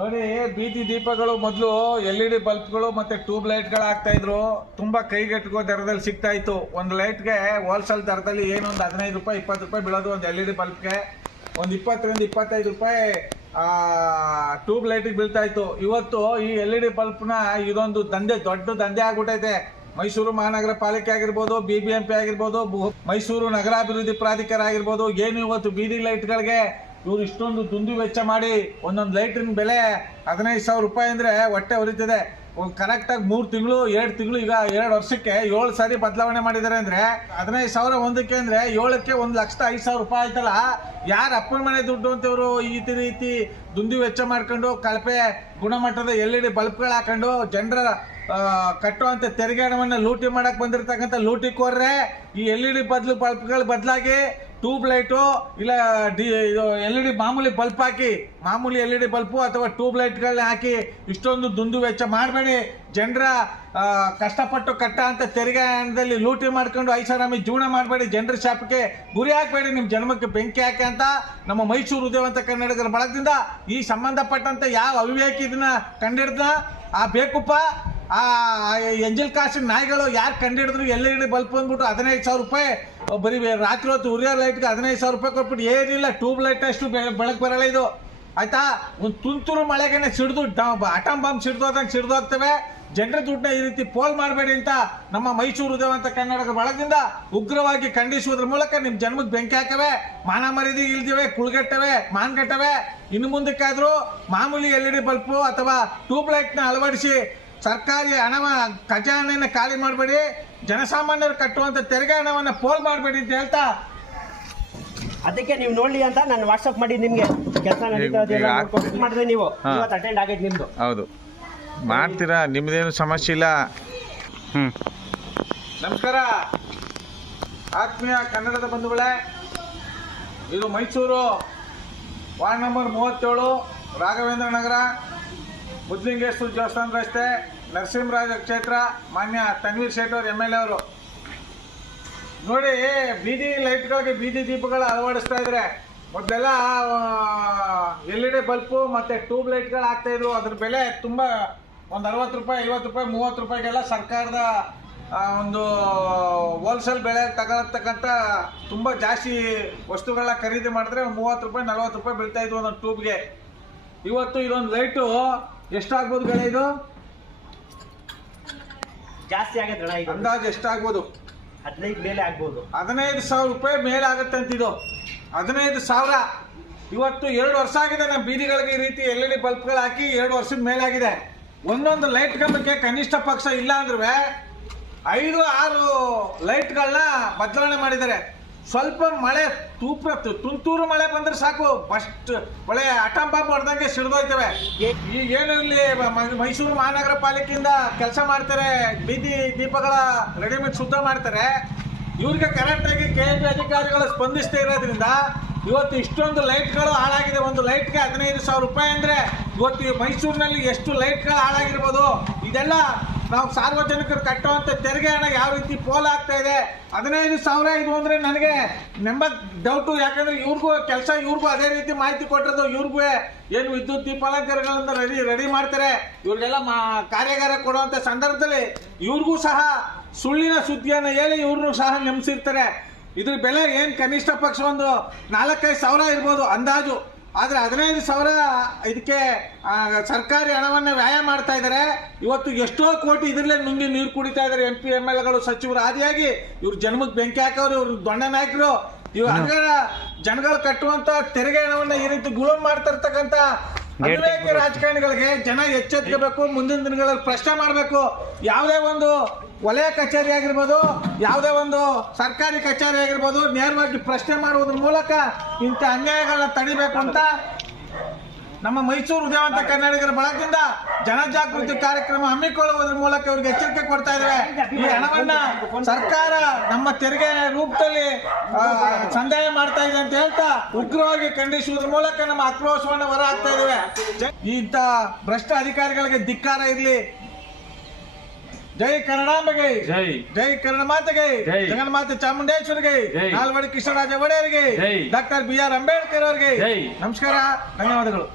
ನೋಡಿ, ಬೀದಿ ದೀಪಗಳು ಮೊದಲು ಎಲ್ ಇ ಡಿ ಬಲ್ಬ್ಗಳು ಮತ್ತೆ ಟ್ಯೂಬ್ ಲೈಟ್ಗಳು ಆಗ್ತಾ ಇದ್ರು. ತುಂಬಾ ಕೈಗೆಟುಕೋ ದರದಲ್ಲಿ ಸಿಗ್ತಾ ಇತ್ತು. ಒಂದು ಲೈಟ್ಗೆ ಹೋಲ್ಸೇಲ್ ದರದಲ್ಲಿ ಏನು ಒಂದು ಹದಿನೈದು ರೂಪಾಯಿ, ಇಪ್ಪತ್ತು ರೂಪಾಯಿ ಬೀಳೋದು ಒಂದು ಎಲ್ ಇ ಡಿ ಬಲ್ಬ್ಗೆ. ಒಂದು ಇಪ್ಪತ್ತರಿಂದ ಇಪ್ಪತ್ತೈದು ರೂಪಾಯಿ ಟ್ಯೂಬ್ ಲೈಟಿಗೆ ಬೀಳ್ತಾ ಇತ್ತು. ಇವತ್ತು ಈ ಎಲ್ ಇ ಡಿ ಬಲ್ಬ್ನ ಇದೊಂದು ದಂಧೆ, ದೊಡ್ಡ ದಂಧೆ ಆಗ್ಬಿಟ್ಟೈತೆ. ಮೈಸೂರು ಮಹಾನಗರ ಪಾಲಿಕೆ ಆಗಿರ್ಬೋದು, ಬಿ ಬಿ ಎಂ ಪಿ ಆಗಿರ್ಬೋದು ಮೈಸೂರು ನಗರಾಭಿವೃದ್ಧಿ ಪ್ರಾಧಿಕಾರ ಆಗಿರ್ಬೋದು, ಏನು ಇವತ್ತು ಬೀದಿ ಲೈಟ್ಗಳಿಗೆ ಇವ್ರು ಇಷ್ಟೊಂದು ದುಂದು ವೆಚ್ಚ ಮಾಡಿ ಒಂದೊಂದು ಲೈಟಿನ ಬೆಲೆ ಹದಿನೈದು ಸಾವಿರ ರೂಪಾಯಿ ಅಂದರೆ ಹೊಟ್ಟೆ ಹೊರಿತಿದೆ ಒಂದು ಕರೆಕ್ಟಾಗಿ ಮೂರು ತಿಂಗಳು ಎರಡು ತಿಂಗಳು, ಈಗ ಎರಡು ವರ್ಷಕ್ಕೆ ಏಳು ಸಾರಿ ಬದಲಾವಣೆ ಮಾಡಿದ್ದಾರೆ ಅಂದರೆ ಹದಿನೈದು ಸಾವಿರ ಒಂದಕ್ಕೆ ಅಂದರೆ ಏಳಕ್ಕೆ ಒಂದು ಲಕ್ಷದ ಐದು ಸಾವಿರ ರೂಪಾಯಿ ಆಯ್ತಲ್ಲ? ಯಾರು ಅಪ್ಪನ ಮನೆ ದುಡ್ಡು ಅಂತವರು ಈ ರೀತಿ ದುಂದು ವೆಚ್ಚ ಮಾಡ್ಕೊಂಡು ಕಳಪೆ ಗುಣಮಟ್ಟದ ಎಲ್ ಇ ಡಿ ಬಲ್ಬ್ಗಳು ಹಾಕೊಂಡು ಜನರ ಕಟ್ಟುವಂತ ತೆರಿಗೆ ಹಣವನ್ನು ಲೂಟಿ ಮಾಡಕ್ ಬಂದಿರತಕ್ಕಂಥ ಲೂಟಿಕೋರ್ರೆ ಈ ಎಲ್ ಇ ಡಿ ಬದಲು ಬಲ್ಪ್ಗಳು ಬದಲಾಗಿ ಟ್ಯೂಬ್ ಲೈಟು, ಇಲ್ಲ ಡಿ, ಇದು ಎಲ್ ಇ ಡಿ ಮಾಮೂಲಿ ಬಲ್ಪ್ ಹಾಕಿ, ಮಾಮೂಲಿ ಎಲ್ ಇ ಡಿ ಬಲ್ಬು ಅಥವಾ ಟ್ಯೂಬ್ ಲೈಟ್ಗಳನ್ನ ಹಾಕಿ ಇಷ್ಟೊಂದು ದುಂದು ವೆಚ್ಚ ಮಾಡಬೇಡಿ. ಜನರ ಕಷ್ಟಪಟ್ಟು ಕಟ್ಟ ಅಂತ ತೆರಿಗೆ ಹಣದಲ್ಲಿ ಲೂಟಿ ಮಾಡ್ಕೊಂಡು ಐಷಾರಾಮಿ ಜೀವನ ಮಾಡಬೇಡಿ. ಜನರ ಶಾಪಕ್ಕೆ ಗುರಿ ಹಾಕಬೇಡಿ. ನಿಮ್ಮ ಜನ್ಮಕ್ಕೆ ಬೆಂಕಿ ಹಾಕಿ ಅಂತ ನಮ್ಮ ಮೈಸೂರು ಉದಯವಂತ ಕನ್ನಡಿಗರ ಬಳಗದಿಂದ ಈ ಸಂಬಂಧಪಟ್ಟಂತ ಯಾವ ಅವಿವೇಕಿ ಇದನ್ನ ಕಂಡಿಡ್ದ? ಆ ಬೇಕುಪ್ಪ ಆ ಎಂಜಲ್ ಕಾಸಿನ ನಾಯಿಗಳು ಯಾರು ಕಂಡಿಡಿದ್ರು ಎಲ್ ಇ ಡಿ ಬಲ್ಬ್ ಅಂದ್ಬಿಟ್ಟು ಹದಿನೈದು ಸಾವಿರ ರೂಪಾಯಿ ಬರೀ ರಾತ್ರಿ ಹೊತ್ತು ಉರಿಯೋ ಲೈಟ್ಗೆ ಹದಿನೈದು ಸಾವಿರ ರೂಪಾಯಿ ಕೊಟ್ಬಿಟ್ಟು ಏನಿಲ್ಲ, ಟ್ಯೂಬ್ ಲೈಟ್ ಅಷ್ಟು ಬೆಳಕು ಬರಲ್ಲ ಇದು. ಆಯ್ತಾ? ಒಂದು ತುಂತುರು ಮಳೆಗೇನೆ ಸಿಡ್ದು ಅಟಮ್ ಬಾಂಬ್ ಸಿಡ್ದೋದಂಗೆ ಸಿಡ್ದು ಹೋಗ್ತವೆ. ಜನರ ದುಡ್ಡನ್ನ ಈ ರೀತಿ ಪೋಲ್ ಮಾಡಬೇಡಿ ಅಂತ ನಮ್ಮ ಮೈಸೂರು ಉದಯವಂತ ಕನ್ನಡದ ಬಳಗದಿಂದ ಉಗ್ರವಾಗಿ ಖಂಡಿಸುವುದ್ರ ಮೂಲಕ ನಿಮ್ಮ ಜನ್ಮಕ್ಕೆ ಬೆಂಕಿ ಹಾಕವೆ. ಮಾನ ಮರ್ಯಾದೆ ಇಲ್ದಿವೆ, ಕುಳ್ಗೆಟ್ಟವೆ, ಮಾನ್ಗಟ್ಟವೆ. ಇನ್ನು ಮುಂದಕ್ಕಾದರೂ ಮಾಮೂಲಿ ಎಲ್ ಇ ಡಿ ಬಲ್ಪು ಅಥವಾ ಟ್ಯೂಬ್ ಲೈಟ್ನ ಅಳವಡಿಸಿ ಸರ್ಕಾರಿ ಹಣವ ಖಜಾನೆಯನ್ನು ಖಾಲಿ ಮಾಡಬೇಡಿ ಜನಸಾಮಾನ್ಯರು ಕಟ್ಟುವಂತ ತೆರಿಗೆ ಹಣವನ್ನು ಪೋಲ್ ಮಾಡಬೇಡಿ ಅಂತ ಹೇಳ್ತಾ. ಅದಕ್ಕೆ ನೀವು ನೋಡ್ಲಿ ಅಂತ ನಾನು ವಾಟ್ಸಪ್ ಮಾಡಿ ನಿಮ್ಗೆ. ಕೆಲಸ ಮಾಡಿದ್ರೆ ನೀವು. ಇವತ್ತು ಅಟೆಂಡ್ ಆಗೈತೆ ನಿಮ್ದು. ಹೌದು. ಮಾಡ್ತೀರಾ? ನಿಮ್ದೇನು ಸಮಸ್ಯೆ ಇಲ್ಲ? ಹ್ಞೂ ನಮಸ್ಕಾರ. ಆತ್ಮೀಯ ಕನ್ನಡದ ಬಂಧುಗಳೇ ಇದು ಮೈಸೂರು. ವಾರ್ಡ್ ನಂಬರ್ ಮೂವತ್ತೇಳು ರಾಘವೇಂದ್ರ ನಗರ. ಮುದ್ಲಿಂಗೇಶ್ವರ ದೇವಸ್ಥಾನ ರಸ್ತೆ ನರಸಿಂಹರಾಜ ಕ್ಷೇತ್ರ, ಮಾನ್ಯ ತನ್ವೀರ್ ಶೇಟ್ ಅವರು, ಎಂ ಎಲ್ ಎ ಅವರು. ನೋಡಿ ಬೀದಿ ಲೈಟ್ಗಳಿಗೆ ಬೀದಿ ದೀಪಗಳು ಅಳವಡಿಸ್ತಾ ಇದ್ರೆ, ಮೊದಲೆಲ್ಲ ಎಲ್ ಇ ಡಿ ಬಲ್ಪು ಮತ್ತು ಟ್ಯೂಬ್ ಲೈಟ್ಗಳು ಹಾಕ್ತಾ ಇದ್ರು. ಅದ್ರ ಬೆಲೆ ತುಂಬ, ಒಂದು ಅರವತ್ತು ರೂಪಾಯಿ, ಐವತ್ತು ರೂಪಾಯಿ, ಮೂವತ್ತು ರೂಪಾಯಿಗೆಲ್ಲ ಸರ್ಕಾರದ ಒಂದು ಹೋಲ್ಸೇಲ್ ಬೆಲೆ ತಗೊಳತಕ್ಕಂಥ ತುಂಬ ಜಾಸ್ತಿ ವಸ್ತುಗಳನ್ನ ಖರೀದಿ ಮಾಡಿದ್ರೆ ಮೂವತ್ತು ರೂಪಾಯಿ, ನಲ್ವತ್ತು ರೂಪಾಯಿ ಬೀಳ್ತಾ ಇದ್ವು ಒಂದೊಂದು ಟ್ಯೂಬ್ಗೆ. ಇವತ್ತು ಇದೊಂದು ಲೈಟು ಎಷ್ಟಾಗ್ಬೋದು ಗಣ ಇದು? ಜಾಸ್ತಿ ಆಗುತ್ತೆ ಅಂದಾಜು ಎಷ್ಟಾಗ್ಬೋದು? ಹದಿನೈದು ಮೇಲೆ ಆಗ್ಬೋದು. ಹದಿನೈದು ಸಾವಿರ ರೂಪಾಯಿ ಮೇಲೆ ಆಗುತ್ತೆ ಅಂತಿದು. ಹದಿನೈದು ಸಾವಿರ. ಇವತ್ತು ಎರಡು ವರ್ಷ ಆಗಿದೆ ನಮ್ಮ ಬೀದಿಗಳಿಗೆ ಈ ರೀತಿ ಎಲ್ ಇ ಡಿ ಬಲ್ಬ್ಗಳು ಹಾಕಿ ಎರಡು ವರ್ಷದ ಮೇಲಾಗಿದೆ ಒಂದೊಂದು ಲೈಟ್ ಕಂಬಕ್ಕೆ ಕನಿಷ್ಠ ಪಕ್ಷ ಇಲ್ಲ ಅಂದ್ರೆ ಐದು ಆರು ಲೈಟ್ಗಳನ್ನ ಬದಲಾವಣೆ ಮಾಡಿದ್ದಾರೆ. ಸ್ವಲ್ಪ ಮಳೆ ತೂಪ ತುಂತೂರು ಮಳೆ ಬಂದ್ರೆ ಸಾಕು. ಫಸ್ಟ್ ಒಳ್ಳೆ ಅಟಂ ಬಾಂಬ್ ಹೊಡೆದಂಗೆ ಸಿಡ್ದೋಯ್ತವೆ. ಈಗ ಏನು ಇಲ್ಲಿ ಮೈಸೂರು ಮಹಾನಗರ ಪಾಲಿಕೆಯಿಂದ ಕೆಲಸ ಮಾಡ್ತಾರೆ. ಬೀದಿ ದೀಪಗಳ ರೆಡಿಮೇಡ್ ಶುದ್ಧ ಮಾಡ್ತಾರೆ. ಇವ್ರಿಗೆ ಕರೆಕ್ಟಾಗಿ ಕೆ ಬಿ ಅಧಿಕಾರಿಗಳು ಸ್ಪಂದಿಸ್ತಾ ಇರೋದ್ರಿಂದ ಇವತ್ತು ಇಷ್ಟೊಂದು ಲೈಟ್ಗಳು ಹಾಳಾಗಿದೆ. ಒಂದು ಲೈಟ್ಗೆ ಹದಿನೈದು ಸಾವಿರ ರೂಪಾಯಿ ಅಂದರೆ ಇವತ್ತು ಮೈಸೂರಿನಲ್ಲಿ ಎಷ್ಟು ಲೈಟ್ಗಳು ಹಾಳಾಗಿರ್ಬೋದು? ಇದೆಲ್ಲ ನಾವು ಸಾರ್ವಜನಿಕರು ಕಟ್ಟುವಂಥ ತೆರಿಗೆ ಹಣ ಯಾವ ರೀತಿ ಪೋಲ್ ಆಗ್ತಾ ಇದೆ, ಹದಿನೈದು ಸಾವಿರ ಇದು ಅಂದರೆ ನನಗೆ ನೆಂಬ ಡೌಟು ಯಾಕಂದ್ರೆ ಇವ್ರಿಗೂ ಕೆಲಸ, ಇವ್ರಿಗೂ ಅದೇ ರೀತಿ ಮಾಹಿತಿ ಕೊಟ್ಟಿರೋದು, ಇವ್ರಿಗೂ ಏನು ವಿದ್ಯುತ್ ದೀಪಾಲಂಕಾರಗಳನ್ನು ರೆಡಿ ರೆಡಿ ಮಾಡ್ತಾರೆ. ಇವ್ರಿಗೆಲ್ಲ ಮಾ ಕಾರ್ಯಾಗಾರ ಕೊಡುವಂಥ ಸಂದರ್ಭದಲ್ಲಿ ಇವ್ರಿಗೂ ಸಹ ಸುಳ್ಳಿನ ಸುದ್ದಿಯನ್ನು ಹೇಳಿ ಇವ್ರನ್ನೂ ಸಹ ನೆಮ್ಸಿರ್ತಾರೆ. ಇದ್ರ ಬೆಲೆ ಏನು ಕನಿಷ್ಠ ಪಕ್ಷ ಒಂದು ನಾಲ್ಕೈದು ಸಾವಿರ ಇರ್ಬೋದು ಅಂದಾಜು. ಆದರೆ ಹದಿನೈದು ಸಾವಿರ ಇದಕ್ಕೆ ಸರ್ಕಾರಿ ಹಣವನ್ನು ವ್ಯಯ ಮಾಡ್ತಾ ಇದ್ದಾರೆ ಇವತ್ತು ಎಷ್ಟೋ ಕೋಟಿ ಇದರಲ್ಲೇ ನುಂಗಿ ನೀರು ಕುಡಿತಾ ಇದ್ದಾರೆ ಎಂ ಪಿ ಎಂ ಎಲ್ಗಳು ಸಚಿವರು. ಆದಿಯಾಗಿ ಇವ್ರ ಜನ್ಮಕ್ಕೆ ಬೆಂಕಿ ಹಾಕೋರು ಇವ್ರ ದೊಣ್ಣೆ ನಾಯಕರು. ಇವ್ ಹಣಗಳ ಜನಗಳು ಕಟ್ಟುವಂತ ತೆರಿಗೆ ಹಣವನ್ನ ಈ ರೀತಿ ಗುಲಾಮ್ ಮಾಡ್ತಾ ಇರ್ತಕ್ಕಂಥ ರಾಜಕಾರಣಿಗಳಿಗೆ ಜನ ಎಚ್ಚೆತ್ಕೋಬೇಕು ಮುಂದಿನ ದಿನಗಳಲ್ಲಿ ಪ್ರಶ್ನೆ ಮಾಡಬೇಕು. ಯಾವುದೇ ಒಂದು ವಲಯ ಕಚೇರಿ ಆಗಿರ್ಬೋದು, ಯಾವುದೇ ಒಂದು ಸರ್ಕಾರಿ ಕಚೇರಿ ಆಗಿರ್ಬೋದು, ನೇರವಾಗಿ ಪ್ರಶ್ನೆ ಮಾಡುವುದ್ರ ಮೂಲಕ ಇಂಥ ಅನ್ಯಾಯಗಳನ್ನ ತಡಿಬೇಕು ಅಂತ ನಮ್ಮ ಮೈಸೂರು ಉದಯವಂತ ಕನ್ನಡಿಗರ ಬಳಗದಿಂದ ಜನಜಾಗೃತಿ ಕಾರ್ಯಕ್ರಮ ಹಮ್ಮಿಕೊಳ್ಳುವುದರ ಮೂಲಕ ಇವರಿಗೆ ಎಚ್ಚರಿಕೆ ಕೊಡ್ತಾ ಇದ್ದೇವೆ. ಈ ಹಣವನ್ನ ಸರ್ಕಾರ ನಮ್ಮ ತೆರಿಗೆ ರೂಪದಲ್ಲಿ ಸಂದಾಯ ಮಾಡ್ತಾ ಇದೆ ಅಂತ ಹೇಳ್ತಾ ಉಗ್ರವಾಗಿ ಖಂಡಿಸುವುದ್ರ ಮೂಲಕ ನಮ್ಮ ಆಕ್ರೋಶವನ್ನು ಹೊರ ಹಾಕ್ತಾ ಇದ್ದೇವೆ. ಇಂಥ ಭ್ರಷ್ಟ ಅಧಿಕಾರಿಗಳಿಗೆ ಧಿಕ್ಕಾರ ಇರಲಿ. ಜೈ ಕನ್ನಡಾಂಬೆಗೆ ಜೈ ಜೈ ಕನ್ನಡ ಮಾತೆಗೆ ಜೈ. ಜಗನ್ಮಾತೆ ಚಾಮುಂಡೇಶ್ವರಿಗೆ ಜೈ. ನಾಲ್ವಡಿ ಕೃಷ್ಣರಾಜ ಒಡೆಯರಿಗೆ ಜೈ. ಡಾಕ್ಟರ್ ಬಿ ಆರ್ ಅಂಬೇಡ್ಕರ್ ಅವರಿಗೆ ಜೈ. ನಮಸ್ಕಾರ ಧನ್ಯವಾದಗಳು